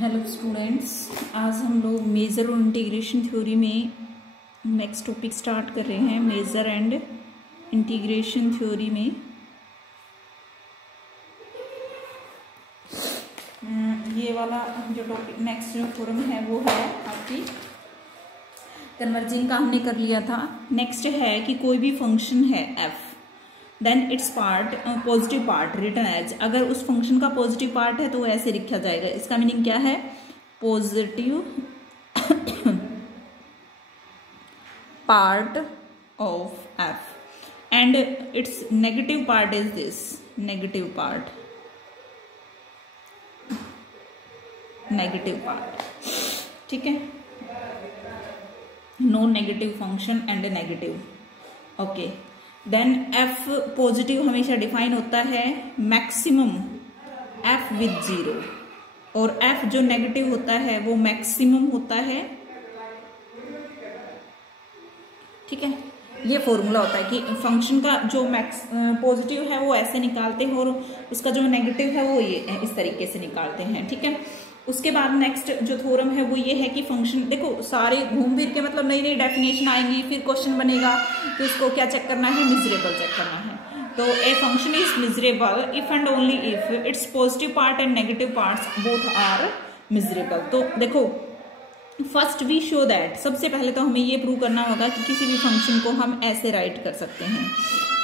Hello students, आज हम लोग मेजर और इंटीग्रेशन थ्योरी में नेक्स्ट टॉपिक स्टार्ट कर रहे हैं। मेजर एंड इंटीग्रेशन थ्योरी में ये वाला जो टॉपिक नेक्स्ट जो थ्योरम है वो है आपकी कन्वर्जिंग का, हमने कर लिया था। नेक्स्ट है कि कोई भी फंक्शन है f, then its part positive part written as, अगर उस फंक्शन का पॉजिटिव पार्ट है तो ऐसे लिखा जाएगा। इसका मीनिंग क्या है? Positive part of f and its negative part is this negative part, negative part, ठीक है। No negative function and negative, okay. Then f positive हमेशा डिफाइन होता है मैक्सिमम f विद 0, और f जो नेगेटिव होता है वो मैक्सिमम होता है, ठीक है। ये फॉर्मूला होता है कि फंक्शन का जो पॉजिटिव है वो ऐसे निकालते हैं और उसका जो नेगेटिव है वो ये इस तरीके से निकालते हैं, ठीक है। उसके बाद नेक्स्ट जो थ्योरम है वो ये है कि फंक्शन, देखो सारे घूम फिर के मतलब नई नई डेफिनेशन आएंगी, फिर क्वेश्चन बनेगा तो इसको क्या चेक करना है? मिजरेबल चेक करना है। तो a function is measurable if and only if its positive part and negative parts both are measurable. तो देखो फर्स्ट वी शो दैट, सबसे पहले तो हमें ये प्रूव करना होगा कि किसी भी फंक्शन को हम ऐसे राइट कर सकते हैं,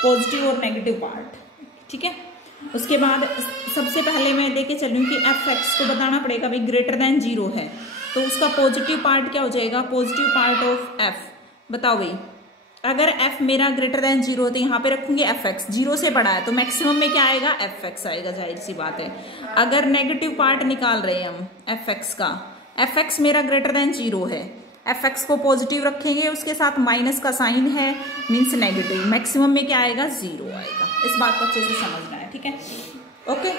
पॉजिटिव और नेगेटिव पार्ट, ठीक है। उसके बाद सबसे पहले मैं देके चलूँ कि एफ एक्स को बताना पड़ेगा भाई ग्रेटर देन 0 है, तो उसका पॉजिटिव पार्ट क्या हो जाएगा? पॉजिटिव पार्ट ऑफ एफ, बताओ भाई। अगर एफ मेरा ग्रेटर देन 0 है तो यहाँ पे रखूंगी एफ एक्स, 0 से बड़ा है तो मैक्सिमम में क्या आएगा? एफ एक्स आएगा, जाहिर सी बात है। अगर नेगेटिव पार्ट निकाल रहे हैं हम एफ एक्स का, एफ एक्स मेरा ग्रेटर देन 0 है, एफ एक्स को पॉजिटिव रखेंगे, उसके साथ माइनस का साइन है, मीन्स नेगेटिव, मैक्सिमम में क्या आएगा? 0 आएगा। इस बात को अच्छे से समझना है, ठीक है, ओके।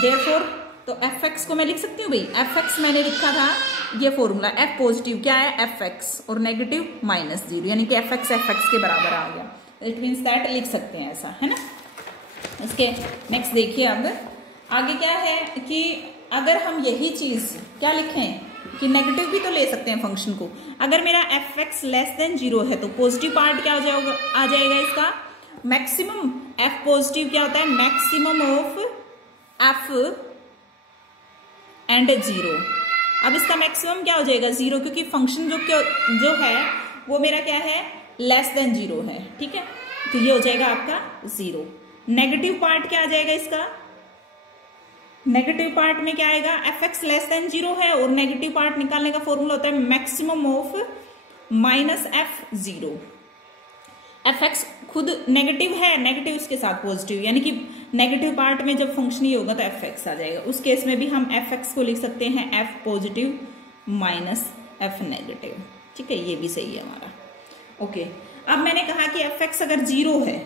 देयरफॉर तो एफ एक्स को मैं लिख सकती हूँ भाई, एफ एक्स मैंने लिखा था ये फॉर्मूला, एफ पॉजिटिव क्या है? एफ एक्स, और नेगेटिव -0, यानी कि एफ एक्स के बराबर आ गया। इट मीन्स दैट लिख सकते हैं ऐसा, है ना। इसके नेक्स्ट देखिए, अब आगे क्या है कि अगर हम यही चीज क्या लिखें कि नेगेटिव भी तो ले सकते हैं फंक्शन को। अगर मेरा एफ एक्स लेस देन 0 है तो पॉजिटिव पार्ट क्या हो जाएगा? आ जाएगा इसका मैक्सिमम। एफ पॉजिटिव क्या होता है? Maximum of F and 0। अब इसका मैक्सिमम क्या हो जाएगा? 0, क्योंकि फंक्शन जो है वो मेरा क्या है? लेस देन 0 है, ठीक है। तो ये हो जाएगा आपका 0। नेगेटिव पार्ट क्या आ जाएगा इसका? नेगेटिव पार्ट में क्या आएगा? एफ एक्स लेस देन 0 है, और नेगेटिव पार्ट निकालने का फॉर्मूला होता है maximum of -f0। F x खुद नेगेटिव है, नेगेटिव इसके साथ पॉजिटिव, यानी कि नेगेटिव पार्ट में जब फंक्शन ये होगा तो एफ एक्स आ जाएगा। उस केस में भी हम एफ एक्स को लिख सकते हैं F positive minus F negative, ठीक है, ये भी सही है हमारा, ओके। अब मैंने कहा कि एफ एक्स अगर 0 है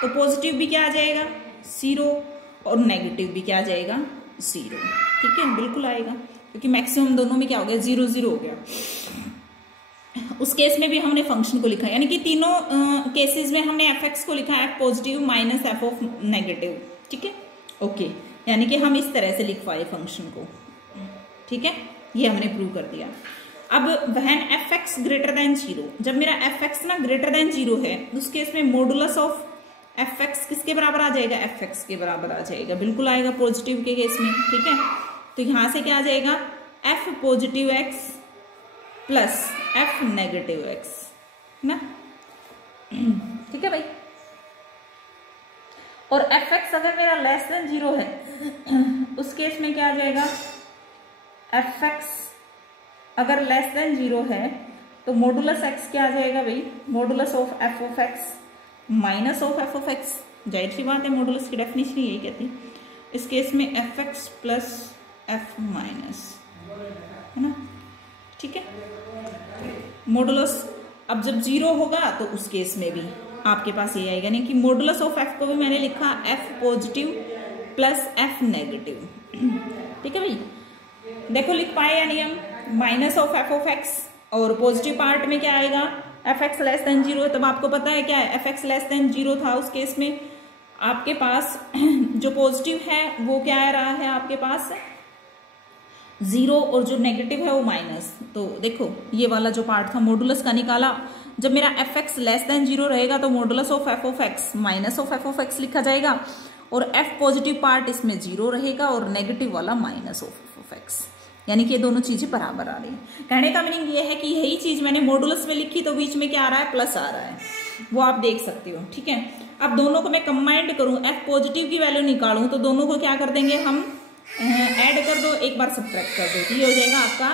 तो पॉजिटिव भी क्या आ जाएगा? 0, और नेगेटिव भी क्या आ जाएगा? 0, ठीक है, बिल्कुल आएगा, क्योंकि मैक्सिमम दोनों में क्या हो गया? 0 0 हो गया। उस केस में भी हमने फंक्शन को लिखा, यानी कि तीनों केसेस में हमने एफ एक्स को लिखा F positive minus F of negative, ठीक है, ओके। यानी कि हम इस तरह से लिख पाए फंक्शन को, ठीक है, ये हमने प्रूव कर दिया। अब when F x greater than 0, जब मेरा एफ एक्स ना ग्रेटर देन 0 है, उस केस में मॉडुलस ऑफ एफ एक्स किसके बराबर आ जाएगा? एफ एक्स के बराबर आ जाएगा, बिल्कुल आएगा पॉजिटिव के केस में, ठीक है। तो यहां से क्या आ जाएगा? F positive x plus F negative x, है ना, ठीक है भाई। और एफ एक्स अगर मेरा लेस देन 0 है उस केस में क्या आ जाएगा? एफ एक्स अगर लेस देन 0 है तो मॉडुलस एक्स क्या आ जाएगा भाई? Modulus of F of x minus of F of x, जाहिर सी बात है, मॉडुलस की डेफिनेशन यही कहती। इस केस में F x plus F minus, है ना, ठीक है। मॉडुलस अब जब 0 होगा तो उस केस में भी आपके पास ये आएगा, नहीं कि मॉडुलस ऑफ एफ को भी मैंने लिखा F positive plus F negative, ठीक है भाई। देखो लिख पाए या नहीं हम? Minus of F of x, और पॉजिटिव पार्ट में क्या आएगा? एफ एक्स लेस देन 0 है, तब आपको पता है क्या है? एफ एक्स लेस देन 0 था, उस केस में आपके पास जो पॉजिटिव है वो क्या आ रहा है आपके पास? जीरो और जो नेगेटिव है वो माइनस। तो देखो ये वाला जो पार्ट था मॉडुलस का निकाला, जब मेरा F x less than zero रहेगा तो modulus of F of x minus of F of x लिखा जाएगा, और एफ पॉजिटिव पार्ट इसमें जीरो रहेगा और नेगेटिव वाला minus of F of x, यानी कि ये दोनों चीजें बराबर आ रही हैं। कहने का मीनिंग ये है कि यही चीज मैंने मॉडुलस में लिखी तो बीच में क्या आ रहा है, प्लस आ रहा है, वो आप देख सकते हो। ठीक है, अब दोनों को मैं कंबाइंड करूं, एफ पॉजिटिव की वैल्यू निकालूं, तो दोनों को क्या कर देंगे हम, ऐड कर दो, एक बार सब्ट्रैक्ट कर दो, तो ये हो जाएगा आपका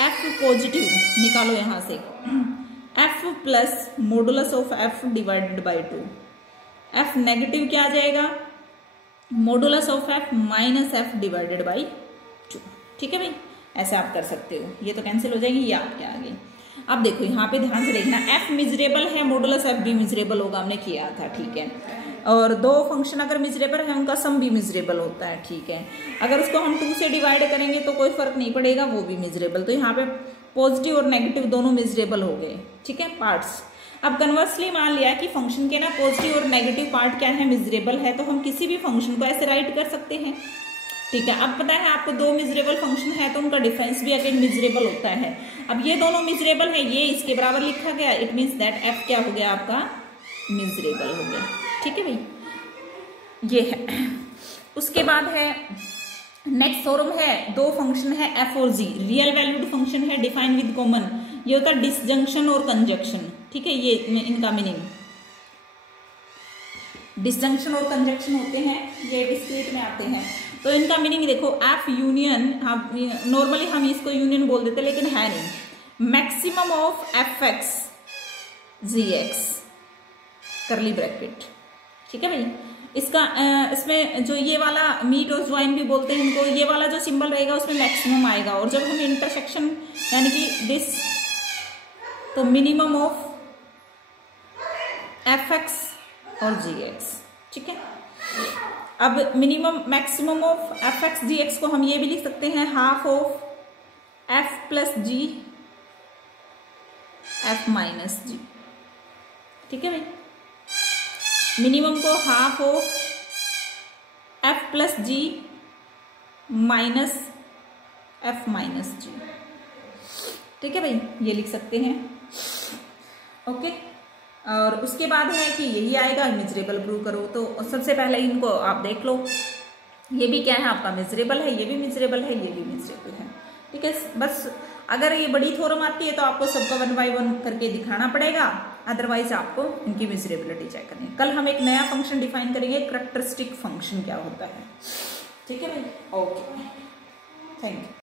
एफ पॉजिटिव, निकालो यहां से F plus modulus of F divided by 2, F negative क्या आ जाएगा, modulus of F minus F divided by 2। ठीक है भाई, ऐसे आप कर सकते हो, ये तो कैंसिल हो जाएंगे, ये आपके आगे। अब देखो यहाँ पे ध्यान से देखना, एफ मिजरेबल है, मॉडुलस एफ भी मिजरेबल होगा, हमने किया था। ठीक है, और दो फंक्शन अगर मिजरेबल है उनका सम भी मिजरेबल होता है। ठीक है, अगर उसको हम 2 से डिवाइड करेंगे तो कोई फर्क नहीं पड़ेगा, वो भी मिजरेबल। तो यहाँ पे पॉजिटिव और नेगेटिव दोनों मिजरेबल हो गए। ठीक है, पार्ट्स। अब कन्वर्सली मान लिया कि फंक्शन के ना पॉजिटिव और नेगेटिव पार्ट क्या है, मिजरेबल है, तो हम किसी भी फंक्शन को ऐसे राइट कर सकते हैं। ठीक है, अब पता है आपको दो मिजरेबल फंक्शन है तो उनका डिफरेंस भी अगेन मिजरेबल होता है। अब ये दोनों मिजरेबल है, ये इसके बराबर लिखा गया, इट मीन्स दैट एफ क्या हो गया आपका, मिजरेबल हो गया। ठीक है भाई, ये है। उसके बाद है नेक्स्ट थ्योरम है, दो फंक्शन है एफ और जी, रियल वैल्यूड फंक्शन है, डिफाइन विद कॉमन, ये होता है डिसजंक्शन और कंजक्शन। ठीक है, ये इनका मीनिंग, डिसजंक्शन और कंजक्शन होते हैं, ये डिस्क्रीट में आते हैं। तो इनका मीनिंग देखो, एफ यूनियन, नॉर्मली हम इसको यूनियन बोल देते लेकिन है नहीं, maximum of F X G X curly bracket. ठीक है भाई, इसका इसमें जो ये वाला मीट और ज्वाइन भी बोलते हैं इनको, ये वाला जो सिंबल रहेगा उसमें मैक्सिमम आएगा, और जब हम इंटरसेक्शन यानी कि दिस, तो मिनिमम ऑफ एफ एक्स और जी एक्स। ठीक है, अब minimum maximum of F X G X को हम ये भी लिख सकते हैं, half of F plus G F minus G. ठीक है भाई, मिनिमम को half of F plus G minus F minus G. ठीक है भाई, ये लिख सकते हैं। ओके, और उसके बाद है कि यही आएगा मिजरेबल प्रूव करो, तो सबसे पहले इनको आप देख लो, ये भी क्या है आपका मिजरेबल है, ये भी मिजरेबल है, ये भी मिजरेबल है। ठीक है, बस अगर ये बड़ी थ्योरम आती है तो आपको सबका 1 by 1 करके दिखाना पड़ेगा, अदरवाइज आपको इनकी मिजरेबिलिटी चेक करनी है। कल हम एक नया फंक्शन डिफाइन करेंगे, कैरेक्टरिस्टिक फंक्शन क्या होता है। ठीक है भाई, ओके, थैंक यू।